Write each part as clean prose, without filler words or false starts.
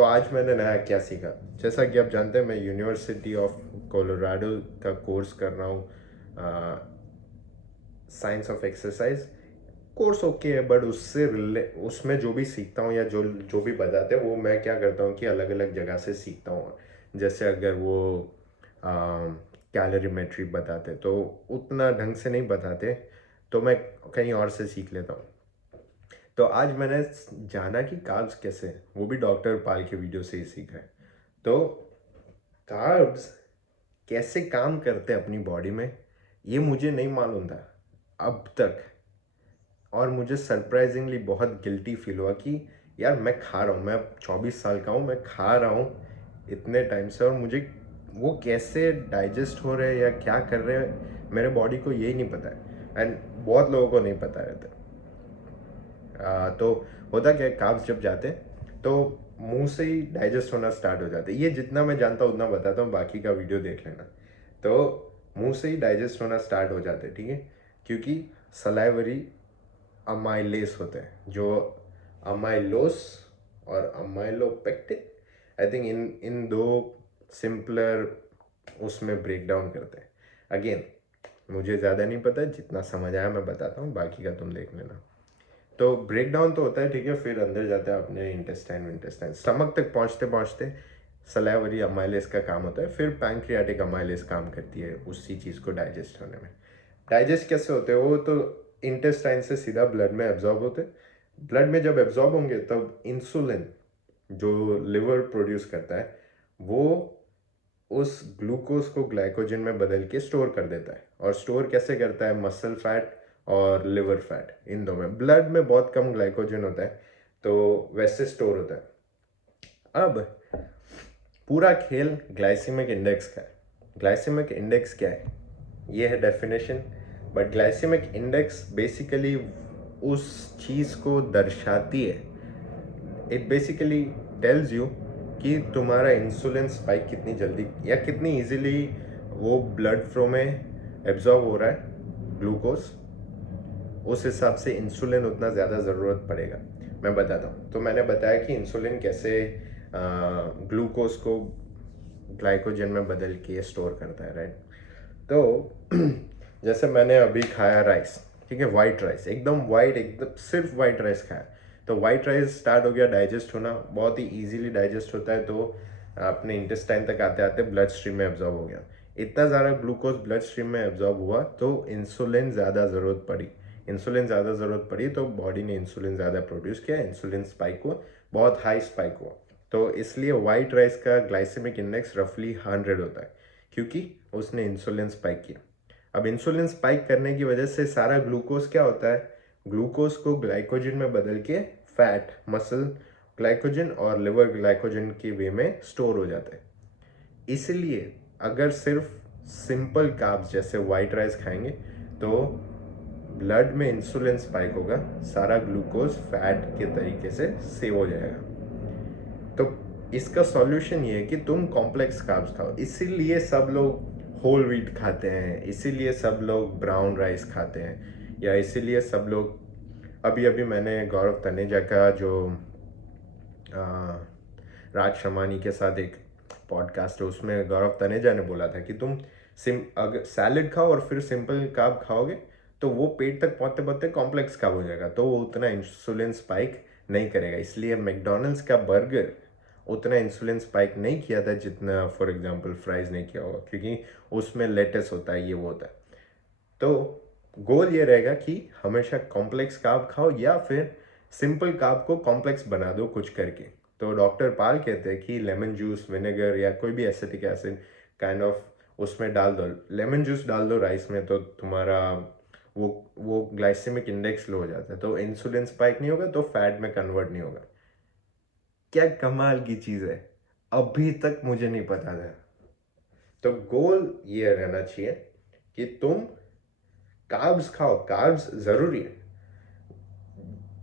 तो आज मैंने नया क्या सीखा। जैसा कि आप जानते हैं, मैं यूनिवर्सिटी ऑफ कोलोराडो का कोर्स कर रहा हूँ, science of exercise. Course okay है, बट उसमें जो भी सीखता हूँ या जो जो भी बताते हैं वो मैं क्या करता हूँ कि अलग अलग जगह से सीखता हूँ। जैसे अगर वो कैलोरीमेट्री बताते तो उतना ढंग से नहीं बताते, तो मैं कहीं और से सीख लेता हूँ। तो आज मैंने जाना कि कार्ब्स कैसे, वो भी डॉक्टर पाल के वीडियो से ही सीखा है। तो कार्ब्स कैसे काम करते हैं अपनी बॉडी में, ये मुझे नहीं मालूम था अब तक। और मुझे सरप्राइजिंगली बहुत गिल्टी फील हुआ कि यार मैं खा रहा हूँ, मैं अब 24 साल का हूँ, मैं खा रहा हूँ इतने टाइम से, और मुझे वो कैसे डाइजेस्ट हो रहे हैं या क्या कर रहे हैं मेरे बॉडी को यही नहीं पता है। एंड बहुत लोगों को नहीं पता रहता। तो होता क्या है, कार्ब्स जब जाते हैं तो मुंह से ही डाइजेस्ट होना स्टार्ट हो जाते हैं। ये जितना मैं जानता हूँ उतना बताता हूँ, बाकी का वीडियो देख लेना। तो मुंह से ही डाइजेस्ट होना स्टार्ट हो जाते हैं, ठीक है, क्योंकि सलाइवरी अमाइलेस होते हैं, जो अमाइलोस और अमाइलोपेक्टिन, आई थिंक इन इन दो सिंपलर उसमें ब्रेक डाउन करते हैं। अगेन मुझे ज़्यादा नहीं पता, जितना समझ आया मैं बताता हूँ, बाकी का तुम देख लेना। तो ब्रेक डाउन तो होता है, ठीक है, फिर अंदर जाता है अपने इंटेस्टाइन स्टमक तक पहुँचते पहुँचते सलाइवरी अमाइलेस का काम होता है, फिर पैंक्रियाटिक अमाइलेस काम करती है उसी चीज़ को डाइजेस्ट होने में। डाइजेस्ट कैसे होते हैं वो, तो इंटेस्टाइन से सीधा ब्लड में एब्जॉर्ब होते हैं। ब्लड में जब एब्जॉर्ब होंगे तब इंसुलिन जो लिवर प्रोड्यूस करता है, वो उस ग्लूकोज को ग्लाइकोजन में बदल के स्टोर कर देता है। और स्टोर कैसे करता है, मसल फैट और लिवर फैट, इन दो में। ब्लड में बहुत कम ग्लाइकोजन होता है, तो वैसे स्टोर होता है। अब पूरा खेल ग्लाइसेमिक इंडेक्स का है। ग्लाइसेमिक इंडेक्स क्या है, ये है definition. But glycemic index basically उस चीज़ को दर्शाती है। इट बेसिकली टेल्स यू कि तुम्हारा इंसुलिन स्पाइक कितनी जल्दी या कितनी इजीली वो ब्लड फ्लो में एब्जॉर्ब हो रहा है ग्लूकोज। उस हिसाब से इंसुलिन उतना ज़्यादा ज़रूरत पड़ेगा। मैं बताता हूँ। तो मैंने बताया कि इंसुलिन कैसे ग्लूकोज को ग्लाइकोजन में बदल के स्टोर करता है, राइट। तो जैसे मैंने अभी खाया राइस, ठीक है, वाइट राइस, एकदम वाइट, एकदम सिर्फ वाइट राइस खाया। तो वाइट राइस स्टार्ट हो गया डाइजेस्ट होना, बहुत ही इजीली डाइजेस्ट होता है। तो अपने इंटेस्टाइन तक आते आते ब्लड स्ट्रीम में एब्जॉर्ब हो गया। इतना ज़्यादा ग्लूकोज ब्लड स्ट्रीम में एब्जॉर्ब हुआ तो इंसुलिन ज़्यादा ज़रूरत पड़ी। इंसुलिन ज़्यादा ज़रूरत पड़ी तो बॉडी ने इंसुलिन ज़्यादा प्रोड्यूस किया, इंसुलिन स्पाइक हुआ, बहुत हाई स्पाइक हुआ। तो इसलिए वाइट राइस का ग्लाइसेमिक इंडेक्स रफली 100 होता है, क्योंकि उसने इंसुलिन स्पाइक किया। अब इंसुलिन स्पाइक करने की वजह से सारा ग्लूकोज क्या होता है, ग्लूकोज को ग्लाइकोजन में बदल के फैट, मसल ग्लाइकोजन और लिवर ग्लाइकोजन के वे में स्टोर हो जाता है। इसलिए अगर सिर्फ सिंपल कार्ब्स जैसे वाइट राइस खाएंगे तो ब्लड में इंसुलिन स्पाइक होगा, सारा ग्लूकोज फैट के तरीके से सेव हो जाएगा। तो इसका सॉल्यूशन ये है कि तुम कॉम्प्लेक्स कार्ब्स खाओ। इसीलिए सब लोग होल व्हीट खाते हैं, इसीलिए सब लोग ब्राउन राइस खाते हैं, या इसीलिए सब लोग, अभी अभी मैंने गौरव तनेजा का जो राज शमानी के साथ एक पॉडकास्ट है, उसमें गौरव तनेजा ने बोला था कि तुम अगर सैलड खाओ और फिर सिंपल कार्ब खाओगे तो वो पेट तक पहुंचते पहुंचते कॉम्प्लेक्स कार्ब हो जाएगा, तो वो उतना इंसुलिन स्पाइक नहीं करेगा। इसलिए मैकडोनल्ड्स का बर्गर उतना इंसुलिन स्पाइक नहीं किया था जितना फॉर एग्जांपल फ्राइज नहीं किया होगा, क्योंकि उसमें लेटेस होता है, ये वो होता है। तो गोल ये रहेगा कि हमेशा कॉम्प्लेक्स कार्ब खाओ या फिर सिंपल कार्ब को कॉम्प्लेक्स बना दो कुछ करके। तो डॉक्टर पाल कहते हैं कि लेमन जूस, विनेगर या कोई भी एसिटिक एसिड काइंड ऑफ उसमें डाल दो, लेमन जूस डाल दो राइस में, तो तुम्हारा वो ग्लाइसेमिक इंडेक्स लो हो जाता है, तो इंसुलिन स्पाइक नहीं होगा, तो फैट में कन्वर्ट नहीं होगा। क्या कमाल की चीज़ है, अभी तक मुझे नहीं पता था। तो गोल ये रहना चाहिए कि तुम कार्ब्स खाओ, कार्ब्स ज़रूरी है।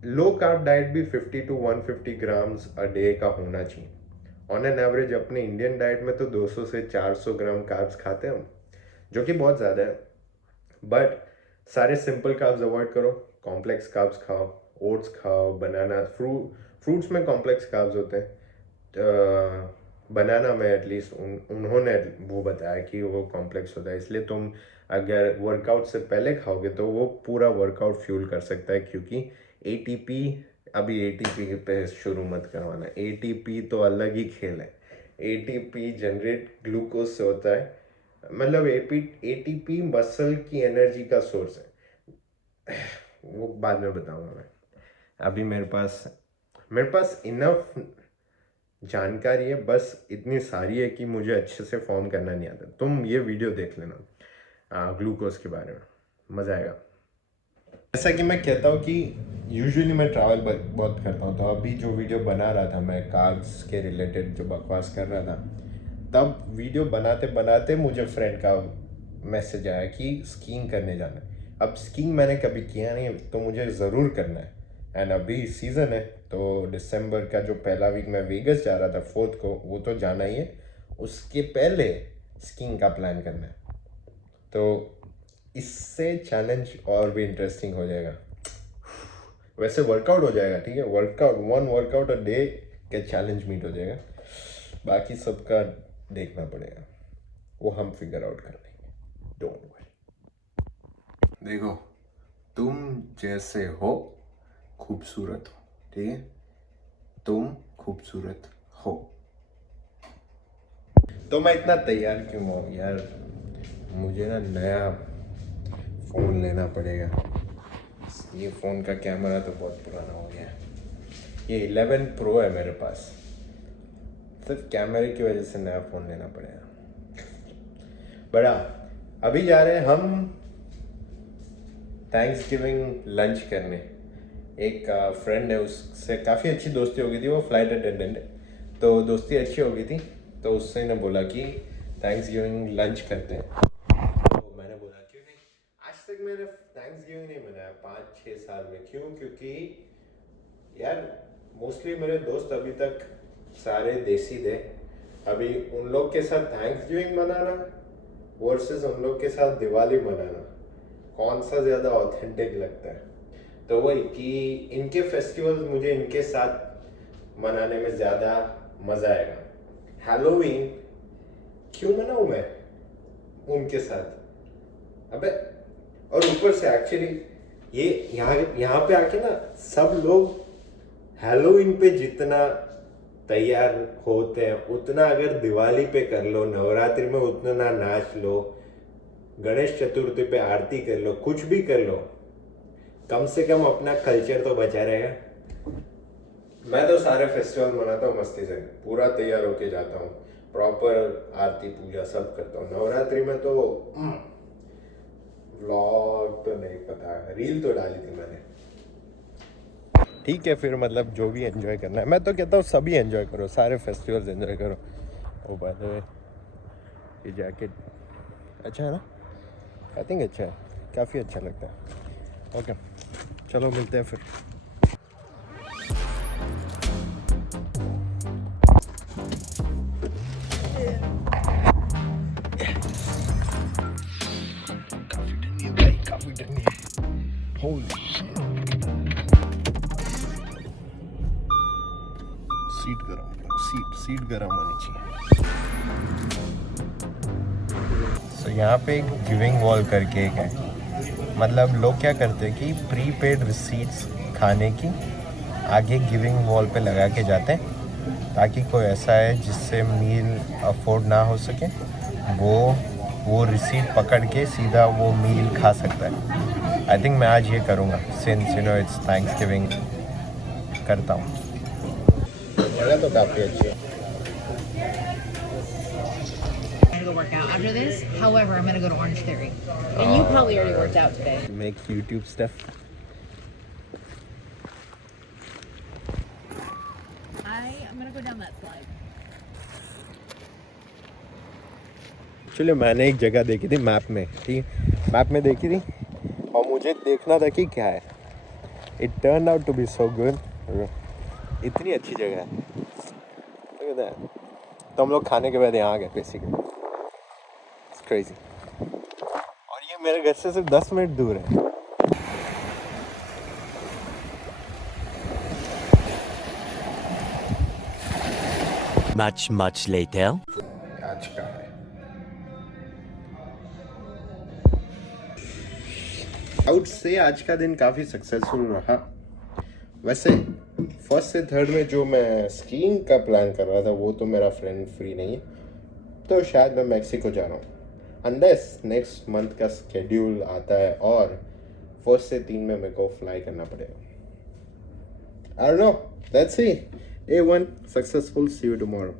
लो कार्ब डाइट भी 50 to 150 ग्राम्स अ डे का होना चाहिए। ऑन एन एवरेज अपने इंडियन डाइट में तो 200 से 400 ग्राम कार्ब्स खाते हैं हम, जो कि बहुत ज़्यादा है। बट सारे सिंपल कार्ब्स अवॉइड करो, कॉम्प्लेक्स कार्ब्स खाओ, ओट्स खाओ, बनाना, फ्रूट्स में कॉम्प्लेक्स कार्ब्स होते हैं। बनाना में एटलीस्ट उन्होंने वो बताया कि वो कॉम्प्लेक्स होता है, इसलिए तुम अगर वर्कआउट से पहले खाओगे तो वो पूरा वर्कआउट फ्यूल कर सकता है, क्योंकि एटीपी, अभी एटीपी पे शुरू मत करवाना, एटीपी तो अलग ही खेल है। एटीपी जनरेट ग्लूकोज से होता है, मतलब एटीपी मसल की एनर्जी का सोर्स है। वो बाद में बताऊंगा मैं। अभी मेरे पास इनफ जानकारी है, बस इतनी सारी है कि मुझे अच्छे से फॉर्म करना नहीं आता। तुम ये वीडियो देख लेना ग्लूकोज के बारे में, मज़ा आएगा। जैसा कि मैं कहता हूँ कि यूजुअली मैं ट्रैवल बहुत करता हूँ, तो अभी जो वीडियो बना रहा था मैं कार्ब्स के रिलेटेड जो बकवास कर रहा था, तब वीडियो बनाते बनाते मुझे फ्रेंड का मैसेज आया कि स्कीइंग करने जाना है। अब स्कीइंग मैंने कभी किया नहीं, तो मुझे ज़रूर करना है। एंड अभी सीज़न है, तो दिसंबर का जो पहला वीक मैं वेगस जा रहा था 4th को, वो तो जाना ही है। उसके पहले स्कीइंग का प्लान करना है, तो इससे चैलेंज और भी इंटरेस्टिंग हो जाएगा। वैसे वर्कआउट हो जाएगा, ठीक है, वर्कआउट अ डे के चैलेंज मीट हो जाएगा, बाकी सबका देखना पड़ेगा, वो हम फिगर आउट कर लेंगे, डोंट वरी। देखो, तुम जैसे हो खूबसूरत हो, ठीक है, तुम खूबसूरत हो। तो मैं इतना तैयार क्यों हूँ यार, मुझे ना नया फ़ोन लेना पड़ेगा। ये फ़ोन का कैमरा तो बहुत पुराना हो गया है। ये 11 Pro है मेरे पास, सिर्फ कैमरे की वजह से नया फ़ोन लेना पड़ेगा। बड़ा अभी जा रहे हैं हम थैंक्सगिविंग लंच करने। एक फ्रेंड है, उससे काफ़ी अच्छी दोस्ती हो गई थी, वो फ्लाइट अटेंडेंट है, तो दोस्ती अच्छी हो गई थी, तो उससे ने बोला कि थैंक्सगिविंग लंच करते हैं। तो मैंने बोला क्यों नहीं। आज तक मैंने थैंक्सगिविंग नहीं मनाया 5-6 साल में। क्यों? क्योंकि यार मोस्टली मेरे दोस्त अभी तक सारे देसी थे। अभी उन लोग के साथ थैंक्सगिविंग मनाना वर्सेस उन लोग के साथ दिवाली मनाना, कौन सा ज़्यादा ऑथेंटिक लगता है? तो वही कि इनके फेस्टिवल्स मुझे इनके साथ मनाने में ज़्यादा मज़ा आएगा। हैलोवीन क्यों मनाऊँ मैं उनके साथ? अबे, और ऊपर से एक्चुअली ये यहाँ पे आके ना सब लोग हैलोवीन पे जितना तैयार होते हैं, उतना अगर दिवाली पे कर लो, नवरात्रि में उतना नाच लो, गणेश चतुर्थी पे आरती कर लो, कुछ भी कर लो, कम से कम अपना कल्चर तो बचा रहेगा। मैं तो सारे फेस्टिवल मनाता हूँ मस्ती से, पूरा तैयार होके जाता हूँ, प्रॉपर आरती पूजा सब करता हूँ। नवरात्रि में तो व्लॉग तो नहीं पता, रील तो डाली थी मैंने। ठीक है, फिर मतलब जो भी एंजॉय करना है, मैं तो कहता हूँ सभी एंजॉय करो, सारे फेस्टिवल्स एंजॉय करो। ओ बाय द वे, ये जैकेट अच्छा है ना? आई थिंक अच्छा है, काफ़ी अच्छा लगता है। ओके, चलो मिलते हैं फिर। काफ़ी ठंडी है भाई, काफ़ी ठंडी है। होली शिट, सीट गर्म होनी चाहिए। सो यहाँ पे एक गिविंग वॉल करके एक है, मतलब लोग क्या करते हैं कि प्री पेड रिसीट्स खाने की आगे गिविंग वॉल पे लगा के जाते हैं, ताकि कोई ऐसा है जिससे मील अफोर्ड ना हो सके, वो रिसीट पकड़ के सीधा वो मील खा सकता है। आई थिंक मैं आज ये करूँगा, since you know it's Thanksgiving करता हूँ। जगह तो काफ़ी अच्छी है। Go work out after this. However, I'm gonna go to Orange Theory, and you probably already worked out today. Make YouTube stuff. I'm gonna go down that slide. Actually मैंने एक जगह देखी थी मैप में, ठीक है, मैप में देखी थी और मुझे देखना था कि क्या है। It turn out to be so good, इतनी अच्छी जगह है। तो हम लोग खाने के बाद यहाँ आ गए बेसिकली। इट्स क्रेजी, और ये मेरे घर से सिर्फ 10 मिनट दूर है। much later. आज का है। I would say आज का दिन काफ़ी सक्सेसफुल रहा। वैसे फर्स्ट से थर्ड में जो मैं स्कीइंग का प्लान कर रहा था वो तो मेरा फ्रेंड फ्री नहीं है, तो शायद मैं मैक्सिको जा रहा हूँ अनलेस नेक्स्ट मंथ का स्केड्यूल आता है और फर्स्ट से 3 में मेरे को फ्लाई करना पड़ेगा। I don't know. Let's see. A1 successful. See you tomorrow.